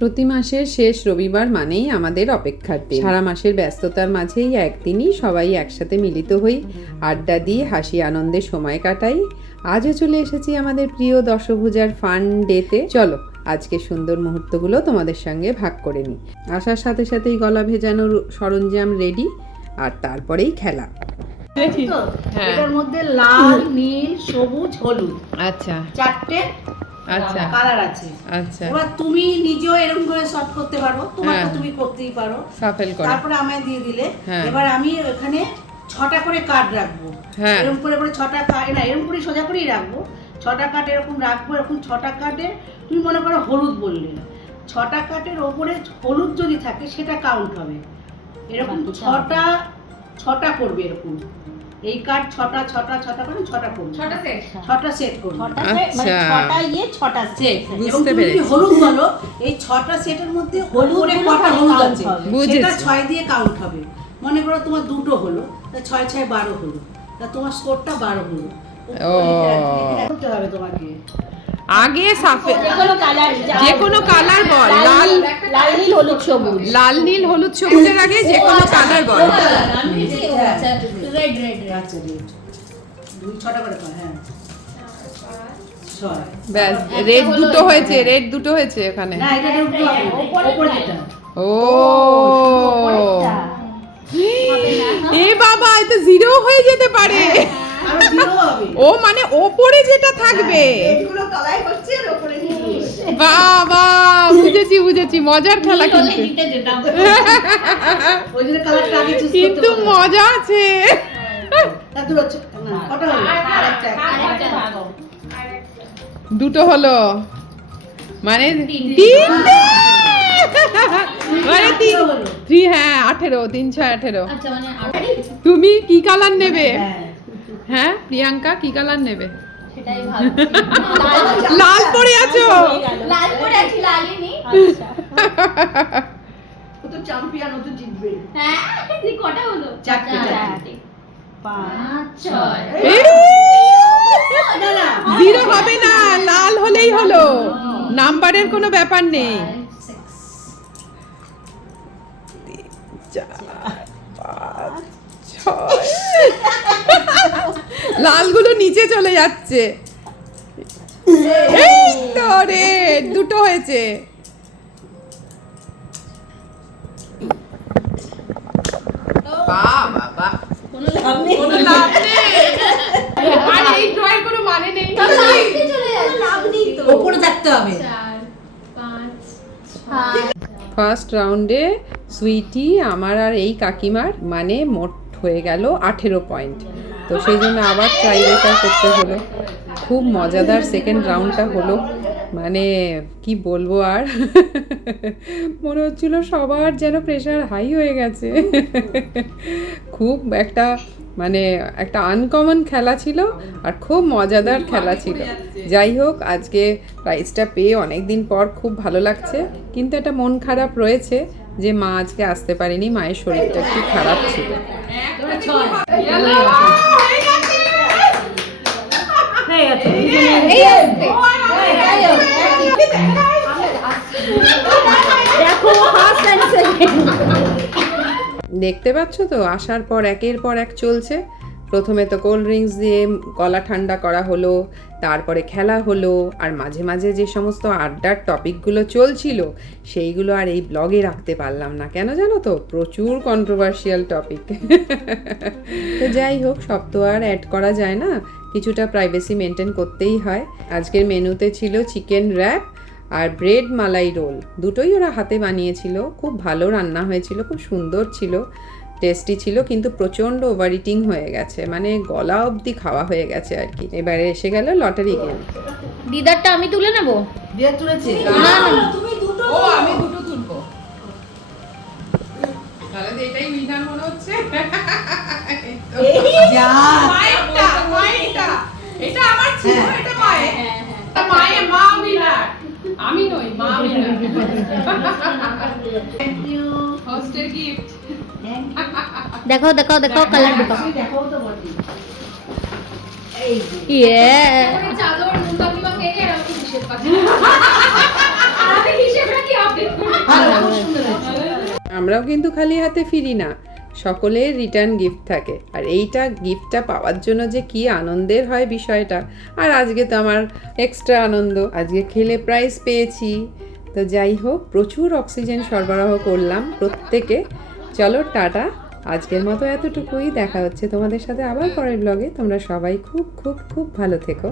প্রতি মাসের শেষ রবিবার মানেই আমাদের অপেক্ষার দিন। সারা মাসের ব্যস্ততার মাঝেই একদিনই সবাই একসাথে মিলিত হই, আড্ডা দিয়ে হাসি আনন্দে সময় কাটাই। আজও চলে এসেছি আমাদের প্রিয় দশভুজার ফান ডেতে। চলো আজকে সুন্দর মুহূর্তগুলো তোমাদের সঙ্গে ভাগ করে নিই। আসার সাথে সাথেই গলা ভেজানোর সরঞ্জাম রেডি, আর তারপরেই খেলা। এটার মধ্যে লাল, নীল, সবুজ, হলুদ, আচ্ছা চারটে আচ্ছা কালার আছে। আচ্ছা, এবার তুমি নিজেও এরকম করে সফট করতে পারো, তোমারটা হ্যাঁ। তুমি করতেই পারো। সাফেল করে তারপরে আমায় দিয়ে দিলে। হ্যাঁ। এবার আমি এখানে 6টা করে কার্ড রাখবো। হ্যাঁ। এরকম করে 6টা কার্ড, না এরকম করে সোজা করেই রাখবো। 6টা কার্ড এরকম রাখবো। এরকম 6টা কার্ডে তুমি মনে করো হলুদ বললে, 6টা কার্ডের ওপরে হলুদ যদি থাকে সেটা কাউন্ট হবে। এরকম 6টা করবে এরকম। এই কার্ড 6টা করে 6টা করবে। 6টা সেট করবে। আচ্ছা, 6টা সেট। এবং বুঝতে তুমি যদি পেরেছি। হলুদ বলো, এই 6টা সেটের মধ্যে হলুদে কটা হলুদ আছে বুঝেছি। সেটা 6 দিয়ে কাউন্ট হবে। মনে করো তোমার 2টো হলো, তা 6 6 12 হলো, তা তোমার স্কোরটা 12 হলো। ও। করতে হবে তোমাকে। আগে সাফেল যে কোনো কালার বল। লাল লাল নীল হলুদ সবুজ। লাল নীল হলুদ সবুজের আগে যে কোনো কালার বল। রেড রেড আচ্ছা রেড 6টা করে কর। হ্যাঁ 6। ব্যাস, রেড দুটো হয়েছে, রেড দুটো হয়েছে এখানে। না এটা উপরে যেটা। ও এ বাবা, এটা জিরো হয়ে যেতে পারে। আরো জিরো হবে। ও মানে ওপরে যেটা থাকবে। এগুলো তলায় হচ্ছে আর উপরে নিচে। বাবা, বুঝেছি, মজার খেলা কিন্তু। জিতে যেতাম। ওই জন্য কালারটা আগে চুজ করতে কিন্তু হবে। মজা আছে। তা দূর হচ্ছে না, কটা হলো? আরেকটা। দুটো হলো মানে তিনটে। মানে থ্রি, হ্যাঁ 18, 3 6 18। আচ্ছা মানে তুমি কি কালার নেবে? হ্যাঁ। হ্যাঁ প্রিয়াঙ্কা, কি কালার নেবে? সেটাই ভালো। লাল পরে আছো। লাল পরে আছি, লালই নেই। আচ্ছা ও তো চ্যাম্পিয়ন, ও তো জিতবে। হ্যাঁ, এই কটা হলো? চারটে। 5 6 না না জিরো হবে না, লাল হলেই হলো, নাম্বারের কোনো ব্যাপার নেই। 4 5 6 লালগুলো নিচে চলে যাচ্ছে। এই তো রেড দুটো হয়েছে। বাবা, কোনো লাভ নেই। কোনো লাভ নেই। আর এই ড্রয়ের কোনো মানে নেই। লাস্টে চলে যাচ্ছে। লাভ নেই তো। উপরে থাকতে হবে। 4 5 6 ফার্স্ট রাউন্ডে সুইটি, আমার আর এই কাকিমার মানে মোট হয়ে গেল 18 পয়েন্ট। তো সেই জন্য আবার ট্রাইব্রেকার করতে হলো। খুব মজাদার সেকেন্ড রাউন্ডটা হলো, মানে কি বলবো আর। মনে হচ্ছিল সবার যেন প্রেশার হাই হয়ে গেছে। খুব একটা মানে একটা আনকমন খেলা ছিল আর খুব মজাদার খেলা ছিল। যাই হোক, আজকে প্রাইজটা পেয়ে অনেক দিন পর খুব ভালো লাগছে, কিন্তু একটা মন খারাপ রয়েছে যে মা আজকে আসতে পারেনি, মায়ের শরীরটা একটু খারাপ ছিল। দেখো ফার্স্ট এন্ড সেকেন্ড। দেখতে পাচ্ছ তো, আসার পর একের পর এক চলছে। প্রথমে তো কোল্ড ড্রিঙ্কস দিয়ে গলা ঠান্ডা করা হলো, তারপরে খেলা হলো, আর মাঝে মাঝে যে সমস্ত আড্ডার টপিকগুলো চলছিল সেইগুলো আর এই ব্লগে রাখতে পারলাম না। কেন জানো তো, প্রচুর কন্ট্রোভার্সিয়াল টপিক। তো যাই হোক, সব তো আর অ্যাড করা যায় না, কিছুটা প্রাইভেসি মেনটেন করতেই হয়। আজকের মেনুতে ছিল চিকেন র্যাপ আর ব্রেড মালাই রোল, দুটোই ওরা হাতে বানিয়েছিল। খুব ভালো রান্না হয়েছিল, খুব সুন্দর ছিল, টেস্টি ছিল, কিন্তু প্রচণ্ড ওভার ইটিং হয়ে গেছে, মানে গলা অবধি খাওয়া হয়ে গেছে আর কি। এবারে এসে গেল লটারি গেম। দিদারটা আমি তুলে নেব। দিয়ে তুলেছে। না না তুমি দুটো। ও আমি দুটো তুলবো, তাহলে তো এটাই উইনার মনে হচ্ছে। যা। মায়েরটা এটা আমার ছিল, এটা মায়ের। মায়ের মা উইনার, আমি নই, মা উইনার। Thank you. হোস্টের গিফট। দেখাও দেখাও দেখাও, কালার দেখাও। দেখাও তো বটি। এই যে। ইয়ে চাদর মুন্দামি বা কেকে আর কি হিসেব পাচ্ছি আমি হিসেবটা কি আপডেট আমরাও কিন্তু খালি হাতে ফিরি না, সকলের রিটার্ন গিফট থাকে। আর এইটা গিফটটা পাওয়ার জন্য যে কি আনন্দের হয় বিষয়টা। আর আজকে তো আমার এক্সট্রা আনন্দ, আজকে খেলে প্রাইজ পেয়েছি। তো যাই হোক, প্রচুর অক্সিজেন সরবরাহ করলাম প্রত্যেকে। চলো টাটা, আজকের মতো এতটুকুই। দেখা হচ্ছে তোমাদের সাথে আবার পরের ব্লগে। তোমরা সবাই খুব খুব খুব ভালো থেকো।